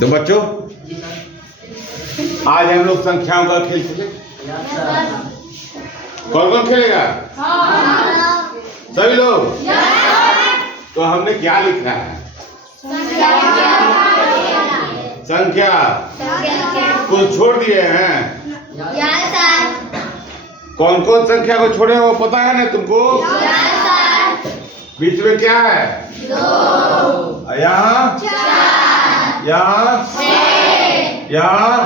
तो बच्चों आज हम लोग संख्याओं का खेल खेले। कौन कौन खेलेगा? सभी लोग। तो हमने क्या लिखा है? संख्या कुछ छोड़ दिए हैं। कौन कौन संख्या को छोड़े वो पता है ना तुमको? बीच में क्या है? यहाँ यहाँ यहाँ यहाँ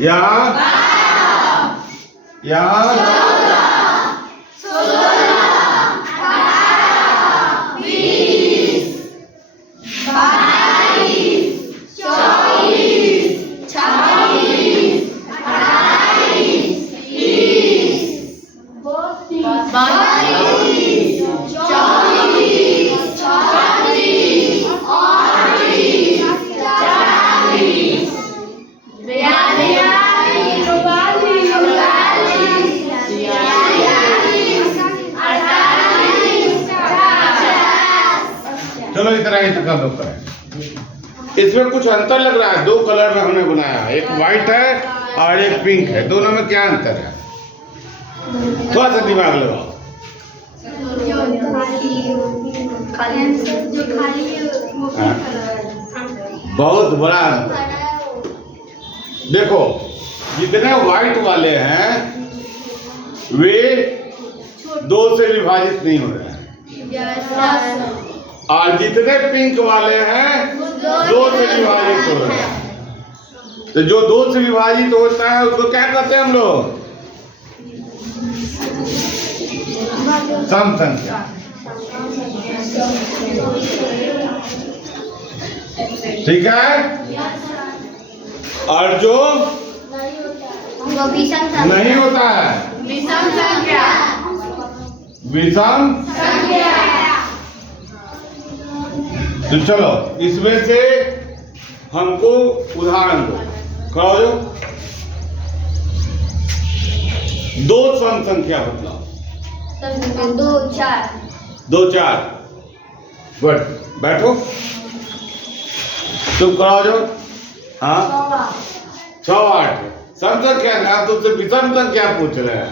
यहाँ यहाँ चलो इतना ही तक हम लोग करें। इसमें कुछ अंतर लग रहा है। दो कलर में हमने बनाया, एक व्हाइट है और एक पिंक है। दोनों में क्या अंतर है? थोड़ा सा दिमाग लगाओ। बहुत बड़ा अंतर। देखो जितने व्हाइट वाले हैं वे दो से विभाजित नहीं हो रहे हैं और जितने पिंक वाले हैं दो से विभाजित हो रहे हैं। तो जो दो से विभाजित होता है उसको क्या कहते हैं हम लोग? सम संख्या। ठीक है। और जो नहीं होता है विषम संख्या। विषम तो चलो इसमें से हमको उदाहरण दो। खड़ा हो। दो सम संख्या बतलाओ। दो चार। गुड। बैठो। तुम खड़ा हो जाओ। हाँ 6 8 सम संख्या ना। तुमसे विषम संख्या पूछ रहे हैं।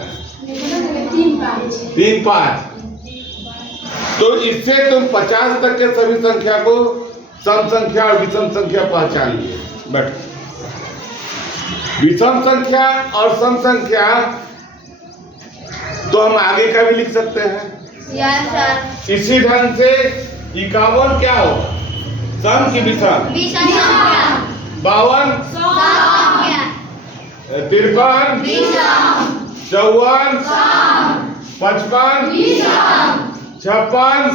3 5। तो इससे तुम 50 तक के सभी संख्या को सम संख्या और विषम संख्या पहचान लिए। बैठो। विषम संख्या और सम संख्या तो हम आगे का भी लिख सकते हैं। इसी ढंग से 51 क्या होगा? सम की विषम? 52 53 54 55 56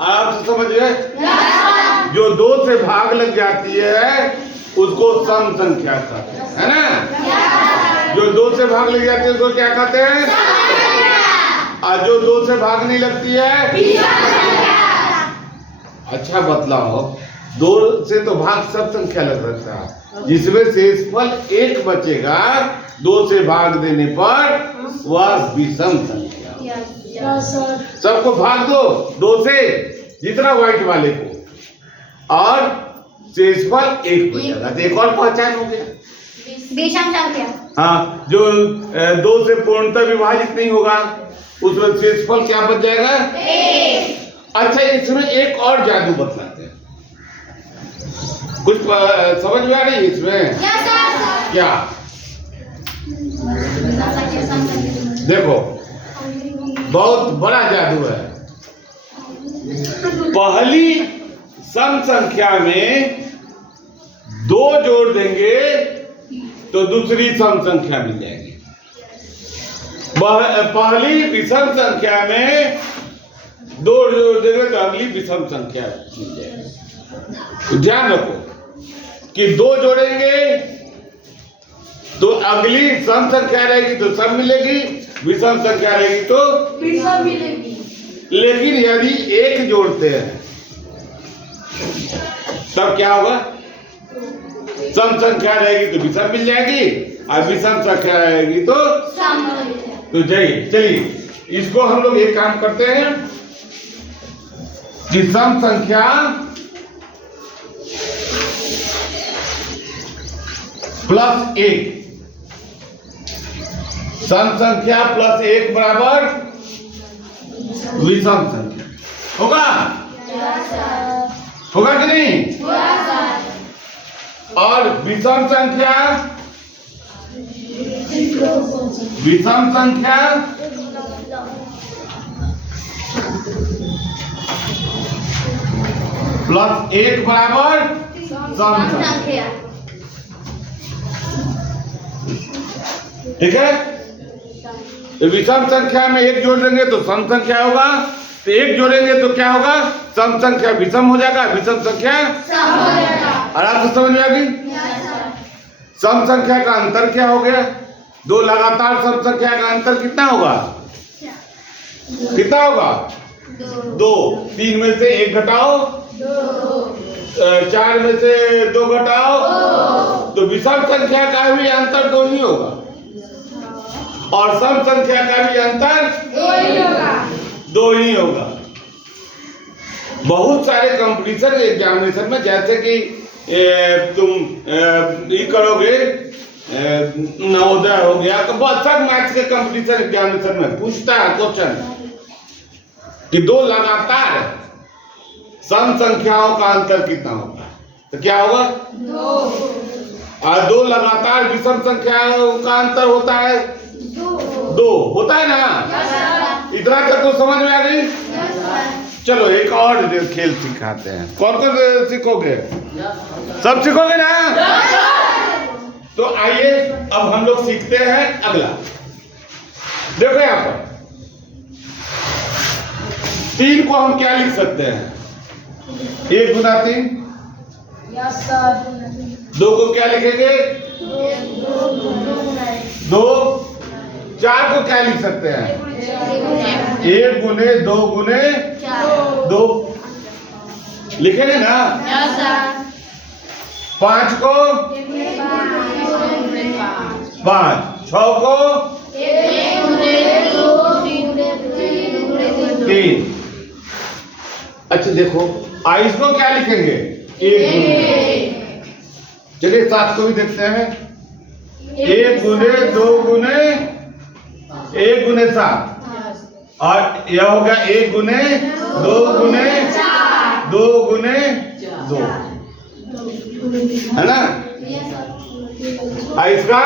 आप समझ गए? जो दो से भाग लग जाती है उसको सम संख्या कहते हैं, है ना? जो दो से भाग लग जाती है उसको क्या कहते हैं? और जो दो से भाग नहीं लगती है? अच्छा बतलाओ। दो से तो भाग सब संख्या लग सकता है, जिसमें शेषफल 1 बचेगा दो से भाग देने पर वह विषम संख्या। सबको भाग दो से, जितना व्हाइट वाले को, और शेषफल 1 बचेगा। तो एक और पहचान हो गया विषम संख्या। हाँ, जो 2 से पूर्णतः विभाजित नहीं होगा उसमें शेषफल क्या बच जाएगा? 1। अच्छा इसमें एक और जादू बतलाते हैं। कुछ समझ में आ रही है इसमें? क्या? देखो बहुत बड़ा जादू है। पहली सम संख्या में 2 जोड़ देंगे तो दूसरी सम संख्या मिल जाएगी। पहली विषम संख्या में 2 जोड़ देंगे तो अगली विषम संख्या मिल जाएगी। ध्यान रखो कि 2 जोड़ेंगे तो अगली सम संख्या रहेगी तो सम मिलेगी, विषम संख्या रहेगी तो विषम मिलेगी। लेकिन यदि 1 जोड़ते हैं तब क्या होगा? सम संख्या रहेगी तो विषम मिल जाएगी और विषम संख्या रहेगी तो चलिए इसको हम लोग एक काम करते हैं। कि सम संख्या प्लस 1, सम संख्या प्लस 1 बराबर विषम संख्या होगा। होगा कि नहीं? और विषम संख्या प्लस 1 बराबर सम संख्या। ठीक है, तो विषम संख्या में 1 जोड़ देंगे तो सम संख्या होगा, तो 1 जोड़ेंगे तो क्या होगा? सम संख्या विषम हो जाएगा, विषम संख्या सम हो जाएगा। और आपको समझ में आ गई? सम संख्या का अंतर क्या हो गया? 2 लगातार सम संख्या का अंतर कितना होगा? कितना होगा? 2। 3 में से 1 घटाओ, 4 में से 2 घटाओ, तो विषम संख्या का भी अंतर 2 ही होगा और सम संख्या का भी अंतर 2 ही होगा। बहुत सारे कंपटीशन एग्जामिनेशन में, जैसे कि तुम ये करोगे, नवोदय हो गया, तो बहुत सब मैथ्स के कंपटीशन एग्जामिनेशन में पूछता है क्वेश्चन कि 2 लगातार सम संख्याओं का अंतर कितना होगा, तो क्या होगा? 2। और 2 लगातार विषम संख्याओं का अंतर होता है 2 होता है ना। इतना तक तो समझ में आ गई? चलो एक और खेल सिखाते हैं। कौन कौन सीखोगे? सब सीखोगे ना? तो आइए अब हम लोग सीखते हैं अगला। देखो यहां पर 3 को हम क्या लिख सकते हैं? 1 गुना 3। 2 को क्या लिखेंगे? 2। 4 को क्या लिख सकते हैं? 1 गुने 2 गुने 2 लिखेंगे ना? 5 को 5, 6 को 3। अच्छा देखो, इसको क्या लिखेंगे? 1 गुने। चलिए 7 को भी देखते हैं। 1 गुने 2 गुने 1 गुने 7, और यह होगा 1 गुने 2 गुने 2 गुने 2, है ना? इसका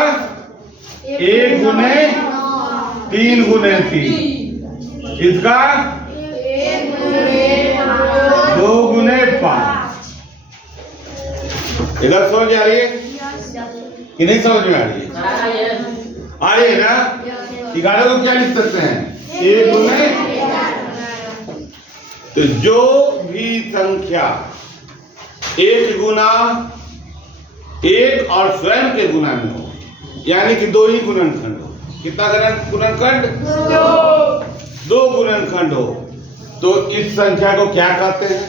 1 गुने 3 गुने 3, इसका 2 गुने 5। इधर समझ आ रही है कि नहीं समझ में आ रही है? आ रही है ना? 11 को क्या लिख सकते हैं? 1 गुने। तो जो भी संख्या 1 गुना 1 और स्वयं के गुना में हो, यानी कि 2 ही गुणनखंड हो। कितना गुणनखंड? 2 गुणनखंड हो, तो इस संख्या को क्या कहते हैं?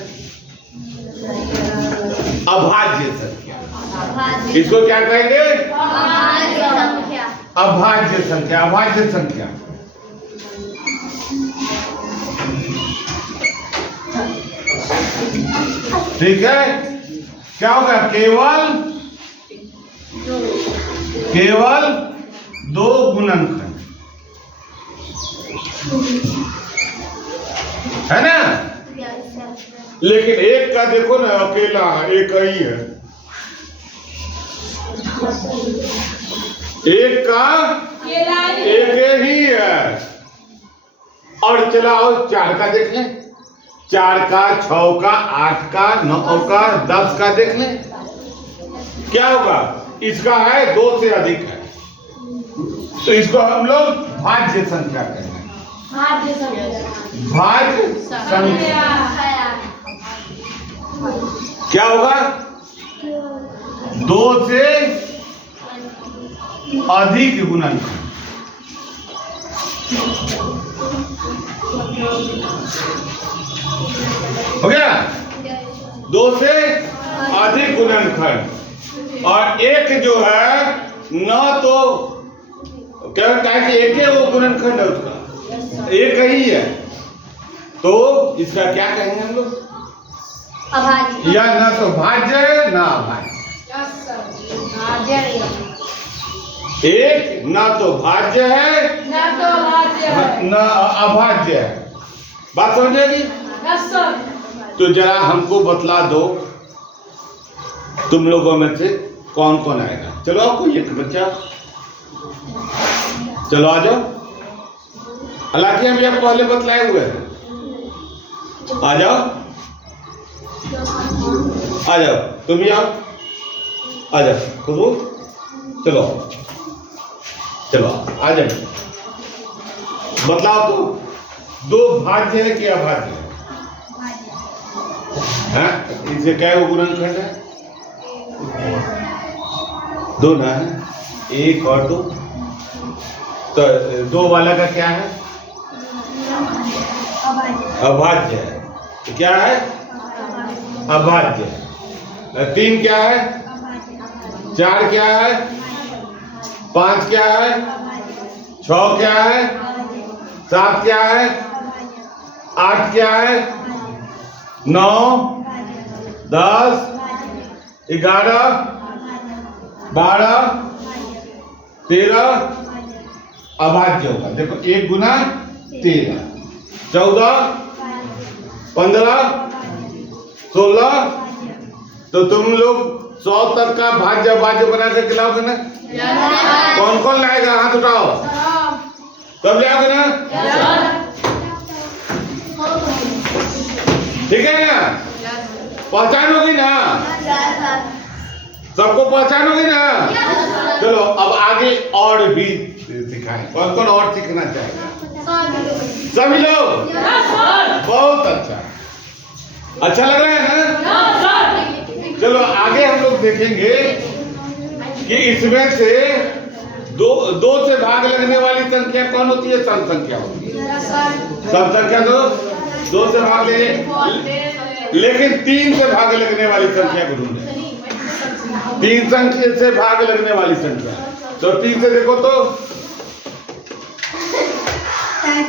अभाज्य संख्या। इसको क्या कहेंगे? अभाज्य संख्या। अभाज्य संख्या। ठीक है, क्या होगा? केवल 2 गुणनखंड, है ना? लेकिन 1 का देखो ना, अकेला 1 ही है। 1 का 1 ही है। और चलाओ 4 का देख लें। 4 का, 6 का, 8 का, 9 का, 10 का देख लें। क्या होगा? इसका है 2 से अधिक है, तो इसको हम लोग भाज्य संख्या कहते हैं। भाज्य संख्या क्या होगा? 2 से अधिक गुणनखंड। हो गया? 2 से अधिक गुणनखंड। और 1 जो है न तो क्या है कि 1 ही वो गुणनखंड है, उसका 1 ही है। तो इसका क्या कहेंगे हम लोग? अभाज्य। या ना तो भाज्य है ना अभाज्य। एक ना तो भाज्य है ना तो अभाज्य है, ना अभाज्य है। बात समझ आएगी? Yes sir. तो जरा हमको बतला दो, तुम लोगों में से कौन कौन आएगा? चलो आओ, कोई एक बच्चा, चलो आ जाओ। हालांकि हम यह पहले बतलाए हुए हैं। आ जाओ, आ जाओ, तुम भी आओ, आ जाओ खुशबू, चलो चलो आ जाओ। बतलाओ तो, दो भाज्य है कि अभाज्य है? इनसे क्या गुणनखंड है? दो ना है, एक और दो। तो दो वाला का क्या है? अभाज्य है। तो क्या है? अभाज्य है। तीन क्या है? चार क्या है? पांच क्या है? छह क्या है? सात क्या है? आठ क्या है? 9, 10, 11, 12, 13 अभाज्य होगा। देखो 1 गुना 13, 14, 15, 16। तो तुम लोग 100 तक का भाज्य अभाज्य बना के खिलाओगे ना? कौन कौन लाएगा? हाथ उठाओ। तब ले आओगे ना? ठीक है ना? पहचानोगी ना? सबको पहचानोगी ना? चलो अब आगे और भी सिखाएं। कौन कौन और सीखना चाहेगा? सभी लोग? बहुत अच्छा, अच्छा लग रहा है ना? चलो आगे हम लोग देखेंगे कि इसमें से दो से भाग लगने वाली संख्या कौन होती है? सम संख्या होती है। सम संख्या दो से भाग ले, लेकिन 3 से भाग लगने वाली संख्या को ढूंढे। 3 संख्या से भाग लगने वाली संख्या, तो 3 से देखो तो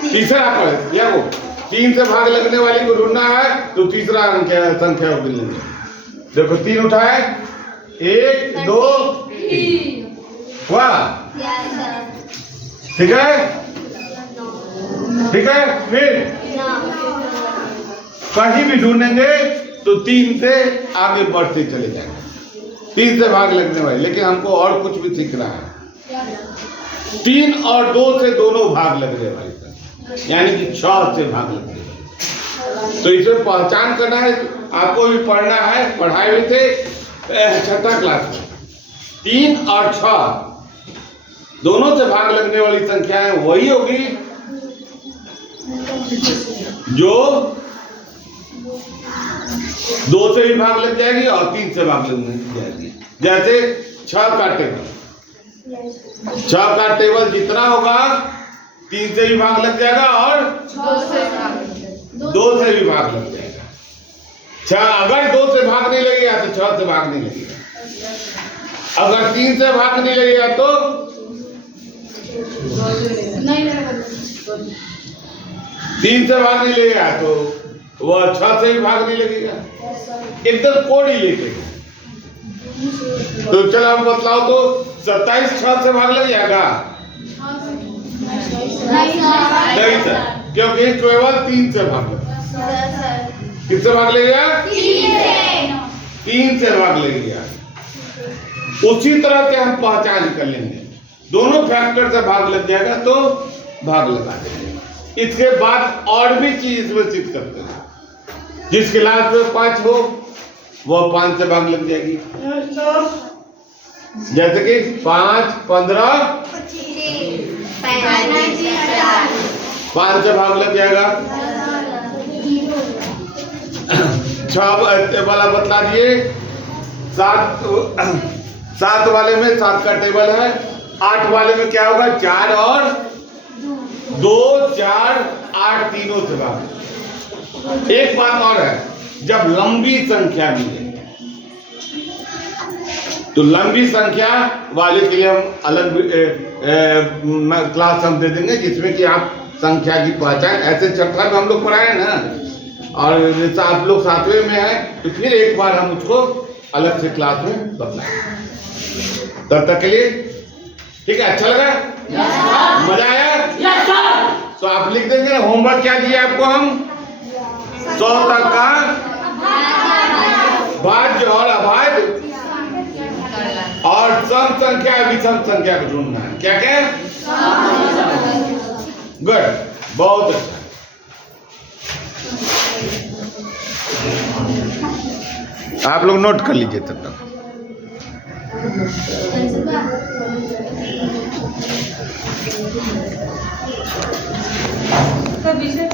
तीसरा पर या वो 3 से भाग लगने वाली को ढूंढना है, तो तीसरा संख्या को ढूंढेंगे। देखो 3 उठाए, 1 2 3 हुआ। ठीक है, ठीक है। फिर कहीं भी ढूंढेंगे तो 3 से आगे बढ़ते चले जाएंगे। 3 से भाग लगने वाली, लेकिन हमको और कुछ भी सीखना है। 3 और 2 से दोनों भाग लगने वाली, यानी कि 6 से भाग लगने वाली। तो इसे पहचान करना है, आपको भी पढ़ना है। पढ़ाए हुए थे 6ठी क्लास में। 3 और 6 दोनों से भाग लगने वाली संख्याएं वही होगी जो 2 से भी भाग लग जाएगी और 3 से भाग लग जाएगी। जैसे 6 का टेबल, 6 का टेबल जितना होगा 3 से भी भाग लग जाएगा और 2 से भी भाग लग जाएगा। 6 अगर 2 से भाग नहीं लगेगा तो 6 से भाग नहीं लगेगा। अगर 3 से भाग नहीं लगेगा तो नहीं लगेगा। 3 से भाग नहीं लगेगा तो वह 6 से भी भाग नहीं लगेगा। एकदम कोड ही लेके। तो चलो आप बतलाओ तो 27 6 से भाग लग जाएगा? नहीं सर, क्योंकि केवल 3 से भाग लगेगा। किससे भाग लगेगा? 3 से भाग लगेगा। उसी तरह से हम पहचान कर लेंगे, दोनों फैक्टर से भाग लग जाएगा तो भाग लगा देंगे। इसके बाद और भी चीज इसमें सीख सकते हैं। जिस क्लास में 5 हो वह 5 से भाग लग जाएगी। जैसे कि 5 15 5 से भाग लग जाएगा। 6 वाला बतला दिए। 7 वाले में 7 का टेबल है। 8 वाले में क्या होगा? 4 और 2 4 8 तीनों से भाग। एक बात और है, जब लंबी संख्या मिले तो लंबी संख्या वाले के लिए हम अलग क्लास हम दे देंगे, जिसमें कि आप संख्या की पहचान, ऐसे चैप्टर में हम लोग पढ़ाए ना, और जैसे आप लोग 7वें में है तो फिर एक बार हम उसको अलग से क्लास में बताएंगे। तब तक के लिए ठीक है, अच्छा लगा? मजा आया? तो आप लिख देंगे ना, होमवर्क क्या दिया आपको हम? 100 तक का भाज्य और अभाज्य और सम संख्या विषम संख्या को ढूंढना है। क्या क्या? गुड, बहुत अच्छा। आप लोग नोट कर लीजिए तब तक। विषय